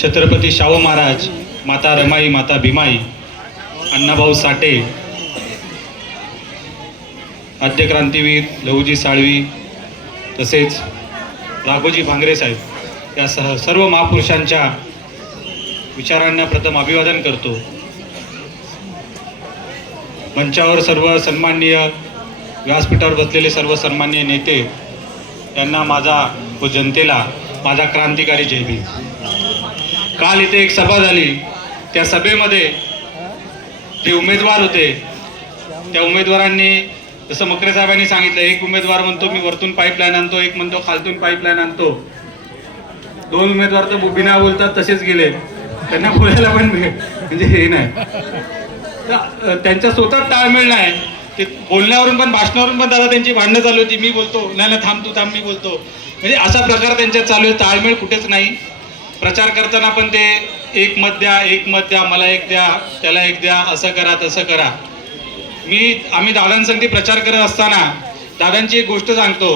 छत्रपती शाहू महाराज, माता रमाई, माता भीमाई, अण्णाभाऊ साठे, आद्य क्रांतीवीर लहुजी साळवी, तसेच राघोजी भांगरे साहेब या सर्व महापुरुषांच्या विचारांना प्रथम अभिवादन करतो। मंचावर सर्व सन्माननीय, व्यासपीठावर बसलेले सर्व सन्माननीय नेते यांना माझा व जनतेला माझा क्रांतिकारी जय भीम। काल इथे एक सभा झाली, त्या सभेमध्ये जे उमेदवार होते त्या उमेदवारांनी, जसं मकरे साहेबांनी सांगितलं, एक उमेदवार म्हणतो मी वरतून पाईपलाईन आणतो, एक म्हणतो खालतून पाईपलाईन आणतो। दोन उमेदवार तर बिना बोलतात तसेच गेले, त्यांना बोलायला पण म्हणजे हे नाही, त्यांच्या स्वतः ताळमेळ नाही। ते बोलण्यावरून पण भाषणावरून पण दादा त्यांची भांडणं चालू होती, मी बोलतो नाही थांब तू थांब, मी बोलतो, म्हणजे असा प्रकार त्यांच्यात चालू आहे। ताळमेळ कुठेच नाही। प्रचार करताना पण ते एक मत द्या, एक मत द्या, मला एक द्या, त्याला एक द्या, असं करा तसं करा। आम्ही दादांसाठी प्रचार करत असताना दादांची एक गोष्ट सांगतो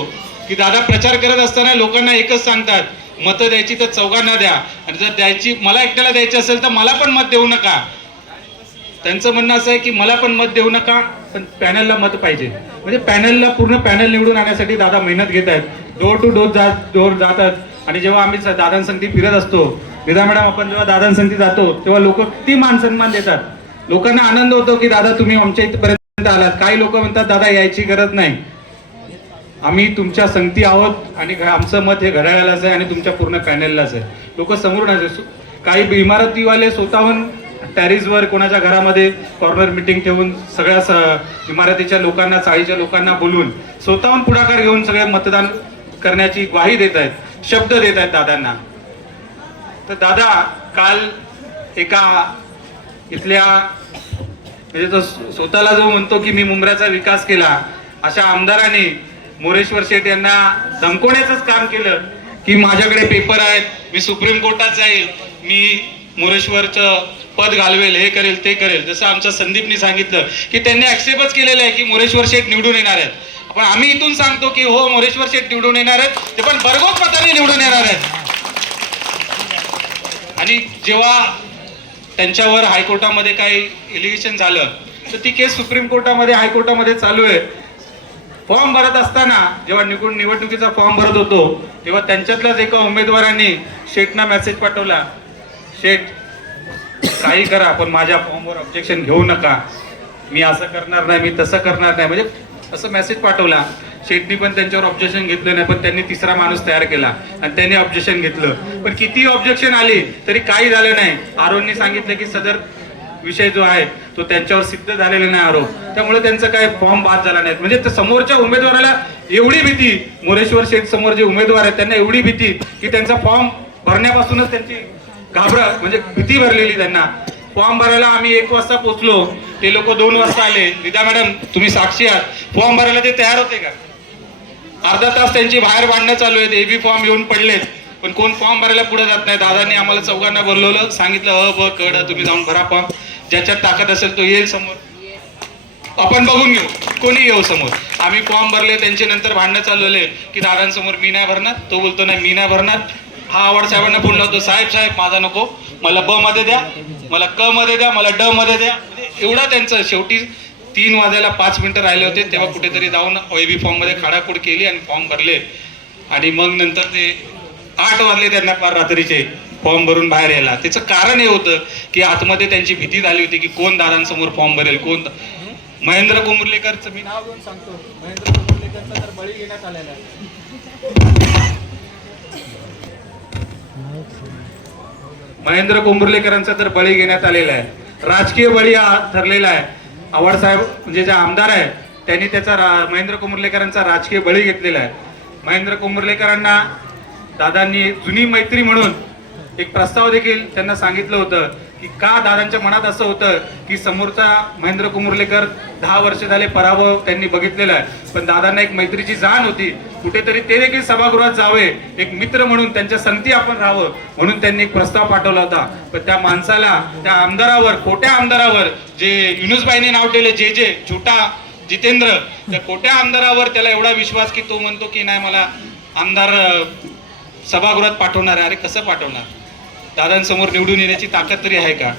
की दादा प्रचार करत असताना लोकांना एकच सांगतात, मतं द्यायची तर चौघांना द्या, आणि जर द्यायची मला एकट्याला द्यायची असेल तर मला पण मत देऊ नका। त्यांचं म्हणणं असं आहे की मला पण मत देऊ नका, पण पॅनलला मत पाहिजे। म्हणजे पॅनलला, पूर्ण पॅनल निवडून आणण्यासाठी दादा मेहनत घेत आहेत, डोर टू डोर जातात। आणि जेव्हा आम्ही दादांसंगती फिरत असतो, विदा मॅडम आपण जेव्हा दादांसंगती जातो तेव्हा लोक किती मान सन्मान देतात, लोकांना आनंद होतो की दादा तुम्ही आमच्या इथपर्यंत आलात। काही लोक म्हणतात दादा यायची गरज नाही, आम्ही तुमच्या संगती आहोत आणि आमचं मत हे घड्याळालाच आहे आणि तुमच्या पूर्ण पॅनललाच आहे। लोक समोरून असतात, काही इमारतीवाले स्वतःहून टॅरिसवर कोणाच्या घरामध्ये कॉर्नर मीटिंग ठेवून सगळ्या इमारतीच्या लोकांना, चाळीच्या लोकांना बोलून स्वतःहून पुढाकार घेऊन सगळे मतदान करण्याची ग्वाही देत आहेत, शब्द देत आहेत दादांना। तर दादा काल एका इथल्या, म्हणजे तो स्वतःला जो म्हणतो की मी मुंब्र्याचा विकास केला, अशा आमदाराने मोरेश्वर शेठ यांना धमकवण्याचंच काम केलं की माझ्याकडे पेपर आहेत, मी सुप्रीम कोर्टात जाईल, मी मोरेश्वरचं पद घालवेल, हे करेल ते करेल। जसं आमच्या संदीपनी सांगितलं की त्यांनी ऍक्सेप्टच केलेलं आहे की मोरेश्वर शेठ निवडून येणार आहेत, पण आम्ही इथून सांगतो की हो मोरेश्वर शेठ निवडून येणार आहेत, ते पण भरघोस मताने निवडून येणार आहेत। आणि जेव्हा त्यांच्यावर हायकोर्टामध्ये काही एलिगेशन झालं तर ती केस सुप्रीम कोर्टामध्ये, हायकोर्टामध्ये चालू आहे। फॉर्म भरत असताना जेव्हा निवडणुकीचा फॉर्म भरत होतो तेव्हा त्यांच्यातल्याच एका उमेदवारांनी शेठना मेसेज पाठवला, शेठ काही करा पण माझ्या फॉर्मवर ऑब्जेक्शन घेऊ नका, मी असं करणार नाही, मी तसं करणार नाही, म्हणजे असं मेसेज पाठवला। शेठनी पण त्यांच्यावर ऑब्जेक्शन घेतलं नाही, पण त्यांनी तिसरा माणूस तयार केला आणि त्यांनी ऑब्जेक्शन घेतलं, पण किती ऑब्जेक्शन आली तरी काही झालं नाही। आरोपनी सांगितलं की सदर विषय जो आहे तो त्यांच्यावर सिद्ध झालेला नाही आरोप, त्यामुळे त्यांचा काय फॉर्म बाद झाला नाही। म्हणजे समोरच्या उमेदवाराला एवढी भीती, मोरेश्वर शेठ समोर जे उमेदवार आहेत त्यांना एवढी भीती की त्यांचा फॉर्म भरण्यापासूनच त्यांची म्हणजे भीती भरलेली त्यांना। फॉर्म भरायला आम्ही 1 वाजता पोहोचलो, ते लोक 2 वाजता आले। विदा मॅडम तुम्ही साक्षी आहात, फॉर्म भरायला ते तयार होते का? अर्धा तास त्यांची बाहेर भांडणं चालू आहेत, एबी फॉर्म येऊन पडलेत, पण कोण फॉर्म भरायला पुढे जात नाही। दादांनी आम्हाला चौघांना बोलवलं, सांगितलं ब कड तुम्ही जाऊन भरा फॉर्म, ज्याच्यात ताकद असेल तो येईल समोर, आपण बघून घेऊ, कोणी येऊ समोर। आम्ही फॉर्म भरले, त्यांचे नंतर भांडणं चालवले की दादांसमोर मी नाही भरणार, तो बोलतो नाही मी नाही भरणार। हा आव्हाड साहेबांना फोन लावतो, साहेब माझा नको, मला ब मध्ये द्या, मला क मध्ये द्या, मला ड मध्ये द्या। म्हणजे एवढा त्यांचं, शेवटी 3 वाजायला 5 मिनिटं राहिले होते तेव्हा कुठेतरी जाऊन ओएबी फॉर्म मध्ये खाडाखोड केली आणि फॉर्म भरले। आणि मग नंतर ते 8 वाजले त्यांना पार रात्रीचे फॉर्म भरून बाहेर यायला। त्याचं कारण हे होतं की आतमध्ये त्यांची भीती झाली होती की कोण दादांसमोर फॉर्म भरेल, कोण। महेंद्र कोमुर्लेकरचं मी नाव घेऊन सांगतो, महेंद्र कोमुर्लेकरचा तर बळी घेण्यात आलेला आहे। महेंद्र कोमुर्लेकरांचा तर बळी घेण्यात आलेला आहे, राजकीय बळी हा ठरलेला आहे। आव्हाड साहेब म्हणजे जे आमदार आहेत त्यांनी त्याचा महेंद्र कोमुर्लेकरांचा राजकीय बळी घेतलेला आहे। महेंद्र कोमुर्लेकरांना दादांनी जुनी मैत्री म्हणून एक प्रस्ताव देखील त्यांना सांगितलं होतं की का दादांच्या मनात असं होतं की समोरचा महेंद्र कोमुर्लेकर 10 वर्ष झाले पराभव त्यांनी बघितलेला आहे, पण दादांना एक मैत्रीची जाण होती, कुठेतरी ते देखील सभागृहात जावे, एक मित्र म्हणून त्यांच्या संगती आपण राहावं म्हणून त्यांनी एक प्रस्ताव पाठवला होता। पण त्या माणसाला, त्या आमदारावर, खोट्या आमदारावर, जे युनुसबाईने नाव ठेवले जे छोटा जितेंद्र, त्या खोट्या आमदारावर त्याला एवढा विश्वास की तो म्हणतो की नाही मला आमदार सभागृहात पाठवणार आहे। अरे कसं पाठवणार? दादांसमोर निवडून येण्याची ताकद तरी आहे का?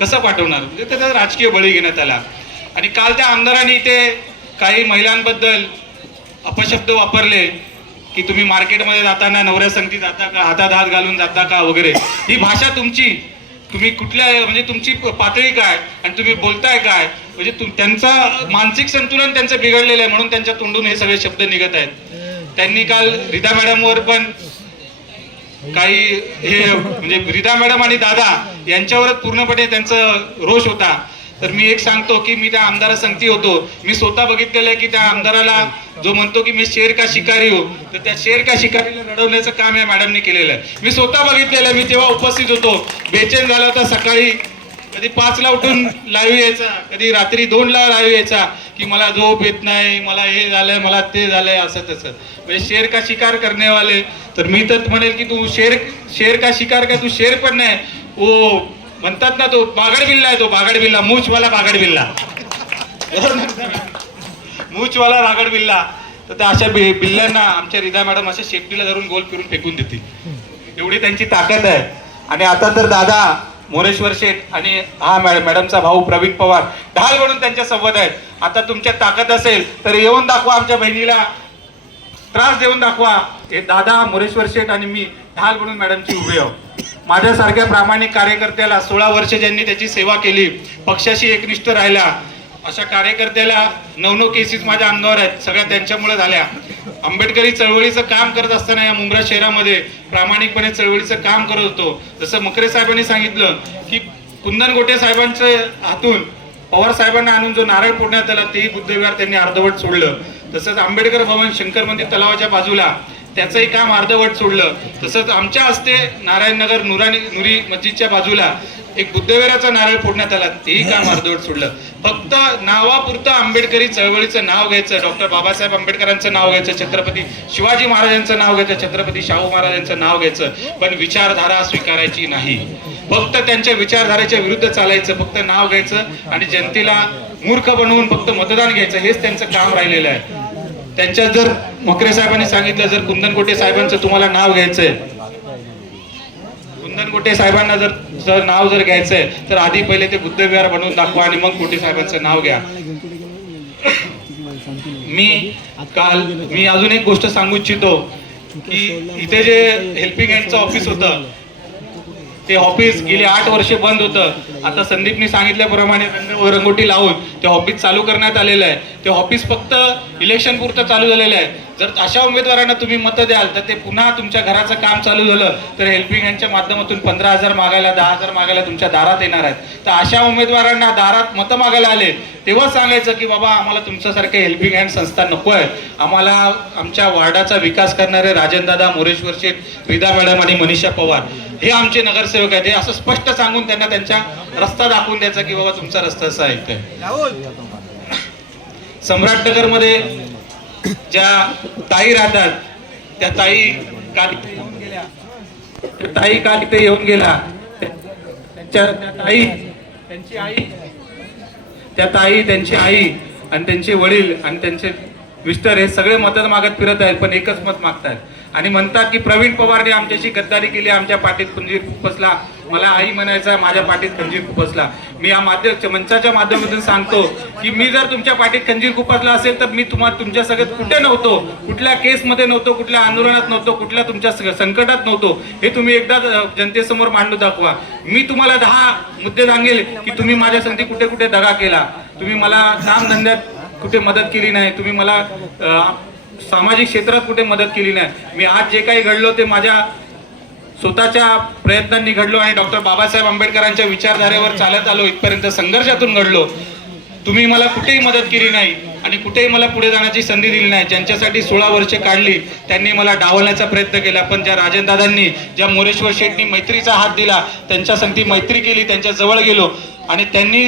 कसं पाठवणार? म्हणजे त्याचा राजकीय बळी घेण्यात आला. आणि काल त्या आमदारांनी इथे काही महिलांबद्दल अपशब्द वापरले की तुम्ही मार्केटमध्ये जाताना नवऱ्या संगती जाता का, हातात हात घालून जाता का वगैरे. ही भाषा तुमची, तुम्ही कुठल्या म्हणजे तुमची पातळी काय आणि तुम्ही बोलताय काय, म्हणजे त्यांचा मानसिक संतुलन त्यांचं बिघडलेलं आहे म्हणून त्यांच्या तोंडून हे सगळे शब्द निघत आहेत. त्यांनी काल रीता मॅडमवर पण काही हे म्हणजे रीता मॅडम आणि दादा यांच्यावरच पूर्णपणे त्यांचं रोष होता. तर मी एक सांगतो की मी त्या आमदारा संगती होतो. मी स्वतः बघितलेलं आहे की त्या आमदाराला जो म्हणतो की मी शेर का शिकारी हो, तर त्या शेर का शिकारीला लढवण्याचं काम या मॅडमने केलेलं आहे. मी स्वतः बघितलेलं आहे. मी तेव्हा उपस्थित होतो. बेचैन झाला होता. सकाळी कधी 5ला उठून लाईव्ह यायचा, कधी रात्री 2ला लाईव्ह यायचा की मला झोप येत नाही, मला हे झालंय, मला ते झालंय, असं तसं. म्हणजे शेर का शिकार करणे वाले. तर मी तर म्हणेल की तू शेर का शिकार का, तू शेर पण नाही. ओ म्हणतात ना, तो बागड बिल्ला आहे, तो बागड बिल्ला, मूछवाला बागड बिल्ला, मूछवाला बागड बिल्ला. तर त्या अशा बिल्ल्यांना आमच्या रीता मॅडम अशा शेपटीला धरून गोल फिरून फेकून देतील, एवढी त्यांची ताकद आहे. आणि आता तर दादा मोरेश्वर शेठ आणि हा मॅडमचा भाऊ प्रवीण पवार ढाल म्हणून त्यांच्या सोबत आहेत. आता तुमच्यात ताकद असेल तर येऊन दाखवा, आमच्या बहिणीला त्रास देऊन दाखवा. हे दादा मोरेश्वर शेठ आणि मी ढाल म्हणून मॅडमची उभे आहोत. माझ्यासारख्या प्रामाणिक कार्यकर्त्याला 16 वर्ष ज्यांनी त्याची सेवा केली, पक्षाशी एकनिष्ठ राहिला, अशा कार्यकर्त्याला 9 केसेस माझ्या अंगावर आहेत, सगळ्या त्यांच्यामुळे झाल्या. आंबेडकरी चळवळीचं काम करत असताना या मुंब्रा शहरामध्ये प्रामाणिकपणे चळवळीचं काम करत होतो. जसं मकरे साहेबांनी सांगितलं की कुंदनगोटे साहेबांच्या हातून पवार साहेबांना आणून जो नारळ फोडण्यात आला तेही बुद्धविहार त्यांनी अर्धवट सोडलं. तसंच आंबेडकर भवन शंकर मंदिर तलावाच्या बाजूला त्याचंही काम अर्धवट सोडलं. तसंच आमच्या हस्ते नारायणनगर नुरी मस्जिदच्या बाजूला एक बुद्धविहाराचा नारळ फोडण्यात आला, तेही काम अर्धवट सोडलं. फक्त नावापुरतं आंबेडकरी चळवळीचं नाव घ्यायचं, डॉक्टर बाबासाहेब आंबेडकरांचं नाव घ्यायचं, छत्रपती शिवाजी महाराजांचं नाव घ्यायचं, छत्रपती शाहू महाराजांचं नाव घ्यायचं, पण विचारधारा स्वीकारायची नाही. फक्त त्यांच्या विचारधारेच्या विरुद्ध चालायचं, फक्त नाव घ्यायचं आणि जनतेला मूर्ख बनवून फक्त मतदान घ्यायचं, हेच त्यांचं काम राहिलेलं आहे. त्यांच्यात जर मकरे साहेबांनी सांगितलं, जर कुंदनकोटे साहेबांचं तुम्हाला नाव घ्यायचंय, कुंदनकोटे साहेबांना जर नाव घ्यायचंय तर आधी पहिले ते बुद्धविहार बनवून दाखवा आणि मग कोटे साहेबांचं नाव घ्या. मी अजून एक गोष्ट सांगू इच्छितो की इथे जे हेल्पिंग हँडचं ऑफिस होतं ते ऑफिस गेली 8 वर्षे बंद होतं. आता संदीपनी सांगितल्याप्रमाणे रंगोटी लावून ते ऑफिस चालू करण्यात आलेलं आहे. ते ऑफिस फक्त इलेक्शन पुरतं चालू झालेलं आहे. जर अशा उमेदवारांना तुम्ही मतं द्याल तर ते पुन्हा तुमच्या घराचं काम चालू झालं तर हेल्पिंग हँडच्या माध्यमातून 15,000 मागायला, 10,000 मागायला तुमच्या दारात येणार आहेत. तर अशा उमेदवारांना दारात मतं मागायला आले तेव्हा सांगायचं की बाबा आम्हाला तुमच्यासारखे हेल्पिंग हँड संस्था नको आहे, आम्हाला आमच्या वार्डाचा विकास करणारे राजनदादा मोरेश्वर शेठ, रीता मॅडम आणि मनीषा पवार हे आमचे नगरसेवक आहेत. हे असं स्पष्ट सांगून त्यांना त्यांचा रस्ता दाखवून द्यायचा की बाबा तुमचा रस्ता असा आहे. सम्राटनगरमध्ये ज्या ताई राहतात त्या ताई काल इथे येऊन गेल्या. त्या ताई त्यांची आई आणि त्यांचे वडील आणि त्यांचे मिस्टर हे सगळे मदत मागत फिरत आहेत, पण एकच मत मागतात आणि म्हणतात की प्रवीण पवारने आमच्याशी गद्दारी केली, आमच्या पाठीत खंजीर खुपसला. मला आई म्हणायचा, माझ्या पाठीत खंजीर खुपसला. मी या मंचाच्या माध्यमातून सांगतो की मी जर तुमच्या पाठीत खंजीर खुपसला असेल तर मी तुमच्या सगळ्यात कुठे नव्हतो, कुठल्या केसमध्ये नव्हतो, कुठल्या आंदोलनात नव्हतो, कुठल्या तुमच्या संकटात नव्हतो, हे तुम्ही एकदा जनतेसमोर मांडून दाखवा. मी तुम्हाला 10 मुद्दे सांगेल की तुम्ही माझ्या संगती कुठे कुठे दगा केला, तुम्ही मला कामधंद्यात कुठे मदत केली नाही, तुम्ही मला सामाजिक क्षेत्रात कुठे मदत केली नाही. मी आज जे काही घडलो ते माझ्या स्वतःच्या प्रयत्नांनी घडलो आणि डॉक्टर बाबासाहेब आंबेडकरांच्या विचारधारेवर चालत आलो, इथपर्यंत संघर्षातून घडलो. तुम्ही मला कुठेही मदत केली नाही आणि कुठेही मला पुढे जाण्याची संधी दिली नाही. ज्यांच्यासाठी 16 वर्षे काढली त्यांनी मला डावलण्याचा प्रयत्न केला, पण ज्या राजनदादांनी, ज्या मोरेश्वर शेठनी मैत्रीचा हात दिला, त्यांच्या संगती मैत्री केली, त्यांच्या जवळ गेलो आणि त्यांनी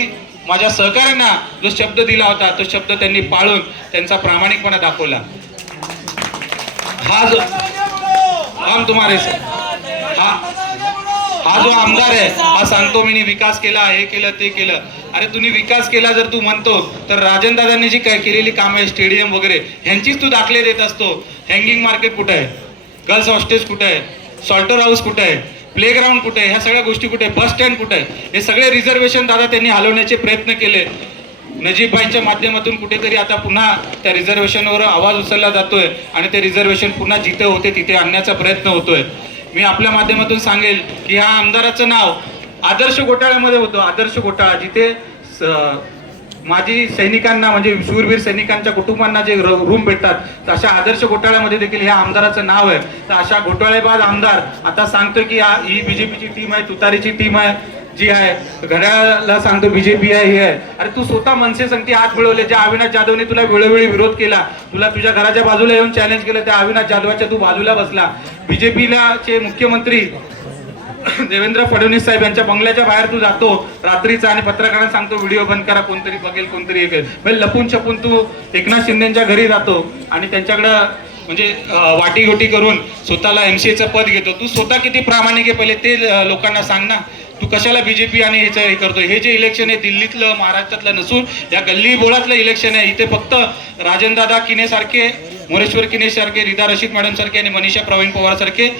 माझ्या सहकाऱ्यांना जो शब्द दिला होता तो शब्द त्यांनी पाळून त्यांचा प्रामाणिकपणा दाखवला. हा जो आमदार आहे हा सांगतो मी विकास केला, हे केलं, ते केलं. अरे तुम्ही विकास केला जर तू म्हणतो तर राजनदादांनी जी काय केलेली कामं आहे, स्टेडियम वगैरे, ह्यांचीच तू दाखले देत असतो. हँगिंग मार्केट कुठे आहे, गर्ल्स हॉस्टेज कुठे आहे, सॉल्टर हाऊस कुठे आहे, प्लेग्राऊंड कुठे आहे, ह्या सगळ्या गोष्टी कुठे, बस स्टँड कुठे आहे, हे सगळे रिझर्वेशन दादा त्यांनी हलवण्याचे प्रयत्न केले. नजीबबाईंच्या माध्यमातून कुठेतरी आता पुन्हा त्या रिझर्वेशनवर आवाज उचलला जातोय आणि ते रिझर्वेशन पुन्हा जिथे होते तिथे आणण्याचा प्रयत्न होतोय. मी आपल्या माध्यमातून सांगेल की ह्या आमदाराचं नाव आदर्श घोटाळ्यामध्ये होतं. आदर्श घोटाळा जिथे माजी सैनिकांना म्हणजे शूरवीर सैनिकांच्या कुटुंबांना जे रूम भेटतात अशा आदर्श घोटाळ्यामध्ये देखील ह्या आमदाराचं नाव आहे. तर अशा घोटाळेबाज आमदार आता सांगतो की ही बीजेपीची टीम आहे, तुतारीची टीम आहे जी आहे, घड्याळाला सांगतो बीजेपी आहे हे आहे. अरे तू स्वतः मनसे संगती हात मिळवले, ज्या अविनाश जाधवने तुला वेळोवेळी विरोध केला, तुला तुझ्या घराच्या बाजूला येऊन चॅलेंज केलं, त्या अविनाश जाधवाच्या तू बाजूला बसला. बीजेपीला चे मुख्यमंत्री देवेंद्र फडणवीस साहेब यांच्या बंगल्याच्या बाहेर तू जातो रात्रीचा आणि पत्रकारांना सांगतो व्हिडिओ बंद करा, कोणतरी बघेल कोणतरी हे करेल. लपून छपून तू एकनाथ शिंदेच्या घरी जातो आणि त्यांच्याकडं म्हणजे वाटीघोटी करून स्वतःला MCAचं पद घेतो. तू स्वतः किती प्रामाणिक आहे पहिले ते लोकांना सांग ना. तू कशाला बीजेपी आणि ह्याचं हे करतो. हे जे इलेक्शन आहे दिल्लीतलं महाराष्ट्रातलं नसून या गल्ली बोळातलं इलेक्शन आहे. इथे फक्त राजनदादा किने सारखे, मोरेश्वर किने सारखे, रिदा रशीद मॅडम सारखे आणि मनीषा प्रवीण पवार सारखे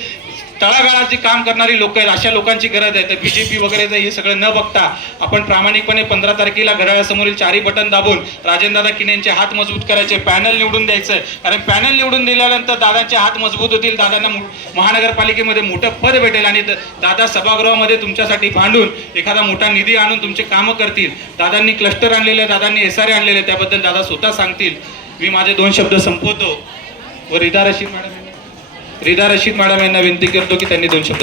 तळागाळात जे काम करणारी लोक आहेत अशा लोकांची गरज आहे. तर बीजेपी वगैरे हे सगळं न बघता आपण प्रामाणिकपणे 15 तारखेला घड्याळासमोरील 4ही बटन दाबून राजनदादा किनेंचे हात मजबूत करायचे, पॅनल निवडून द्यायचंय. कारण पॅनल निवडून दिल्यानंतर दादांचे हात मजबूत होतील, दादांना महानगरपालिकेमध्ये मोठं पद भेटेल आणि दादा सभागृहामध्ये तुमच्यासाठी भांडून एखादा मोठा निधी आणून तुमचे कामं करतील. दादांनी क्लस्टर आणलेले, दादांनी SRA आणलेले, त्याबद्दल दादा स्वतः सांगतील. मी माझे 2 शब्द संपवतो व रिदा रशीद मॅडम यांना विनंती करतो की त्यांनी 2 शब्द